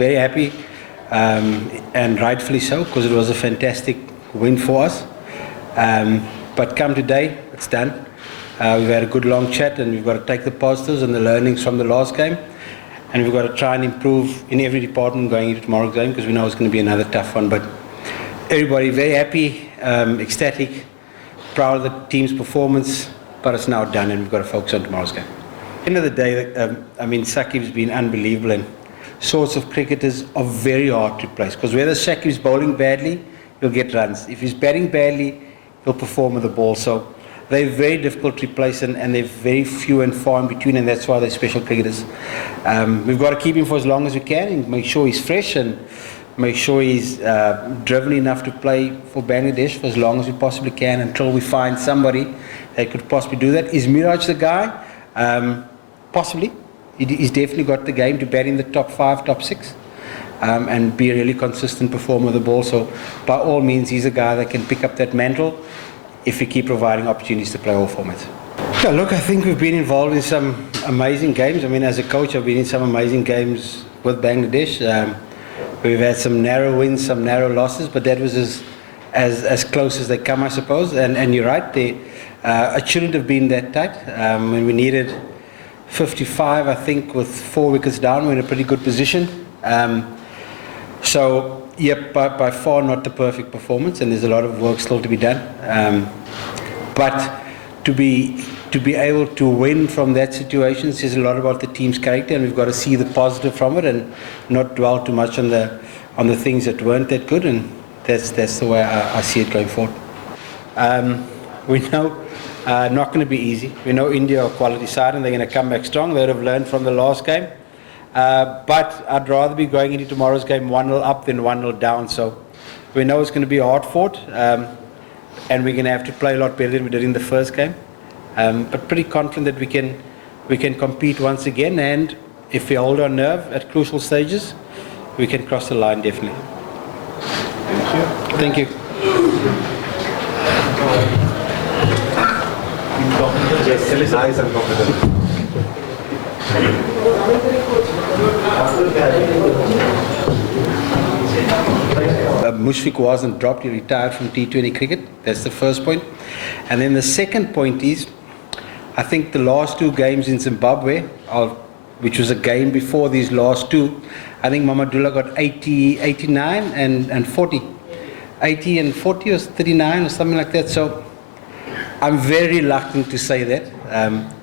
very happy, and rightfully so, because it was a fantastic win for us. But come today, it's done. We've had a good long chat, and we've got to take the positives and the learnings from the last game, and we've got to try and improve in every department going into tomorrow's game, because we know it's going to be another tough one. But everybody very happy, ecstatic, proud of the team's performance, but it's now done, and we've got to focus on tomorrow's game. At the end of the day, I mean, Sakib's been unbelievable, and sorts of cricketers are very hard to replace, because whether Sakib's bowling badly, he'll get runs. If he's batting badly, he'll perform with the ball. So they're very difficult to replace, and they're very few and far in between, and that's why they're special cricketers. We've got to keep him for as long as we can and make sure he's fresh and make sure he's driven enough to play for Bangladesh for as long as we possibly can, until we find somebody that could possibly do that. Is Miraj the guy? Possibly. He's definitely got the game to bat in the top 5, top 6. And be a really consistent performer of the ball. So by all means, he's a guy that can pick up that mantle if we keep providing opportunities to play all formats. Yeah, look, I think we've been involved in some amazing games. I mean, as a coach, I've been in some amazing games with Bangladesh. We've had some narrow wins, some narrow losses, but that was as close as they come, I suppose. And you're right, it shouldn't have been that tight. When we needed 55, I think, with 4 wickets down, we're in a pretty good position. So, yep, by far not the perfect performance, and there's a lot of work still to be done. But to be able to win from that situation says a lot about the team's character, and we've got to see the positive from it and not dwell too much on the things that weren't that good, and that's the way I see it going forward. We know not going to be easy. We know India are a quality side, and they're going to come back strong. They would have learned from the last game. But I'd rather be going into tomorrow's game 1-0 up than 1-0 down. So we know it's going to be hard fought, and we're going to have to play a lot better than we did in the first game. But pretty confident that we can compete once again, and if we hold our nerve at crucial stages, we can cross the line definitely. Thank you. Thank you. Nice and confident. Mushfiq wasn't dropped, he retired from T20 cricket. That's the first point. And then the second point is, I think the last 2 games in Zimbabwe, which was a game before these last 2, I think Mamadullah got 80, 89 and 40. 80 and 40 or 39 or something like that. So I'm very reluctant to say that.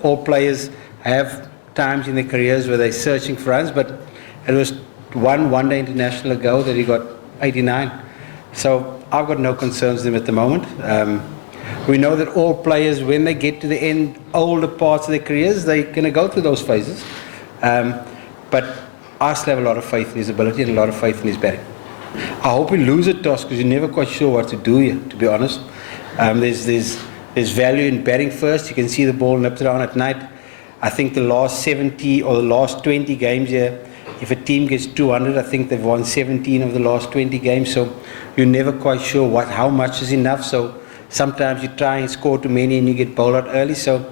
All players have times in their careers where they're searching for runs, but it was one day international ago that he got 89. So I've got no concerns with him at the moment. We know that all players, when they get to the end, older parts of their careers, they're going to go through those phases. But I still have a lot of faith in his ability and a lot of faith in his batting. I hope we lose a toss, because you're never quite sure what to do here, to be honest. There's value in batting first. You can see the ball nipped around at night. I think the last 70 or the last 20 games here, if a team gets 200, I think they've won 17 of the last 20 games. So you're never quite sure how much is enough. So sometimes you try and score too many and you get bowled out early. So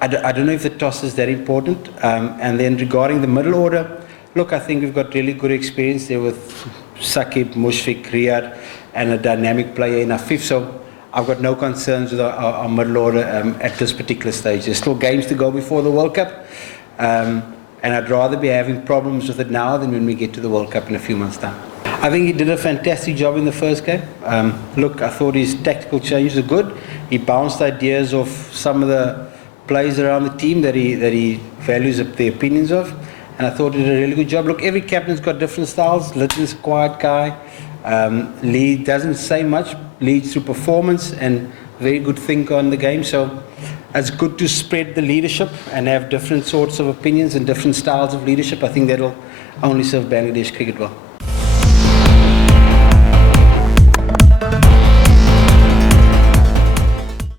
I don't know if the toss is that important. And then regarding the middle order, look, I think we've got really good experience there with Sakib, Mushfiq, Riyad, and a dynamic player in Afif. So I've got no concerns with our middle order at this particular stage. There's still games to go before the World Cup, and I'd rather be having problems with it now than when we get to the World Cup in a few months' time. I think he did a fantastic job in the first game. Look, I thought his tactical changes were good. He bounced ideas off some of the players around the team that he values the opinions of, and I thought he did a really good job. Look, every captain's got different styles. Litton's a quiet guy. Lee doesn't say much, leads through performance and very good thinker on the game. So it's good to spread the leadership and have different sorts of opinions and different styles of leadership. I think that'll only serve Bangladesh cricket well.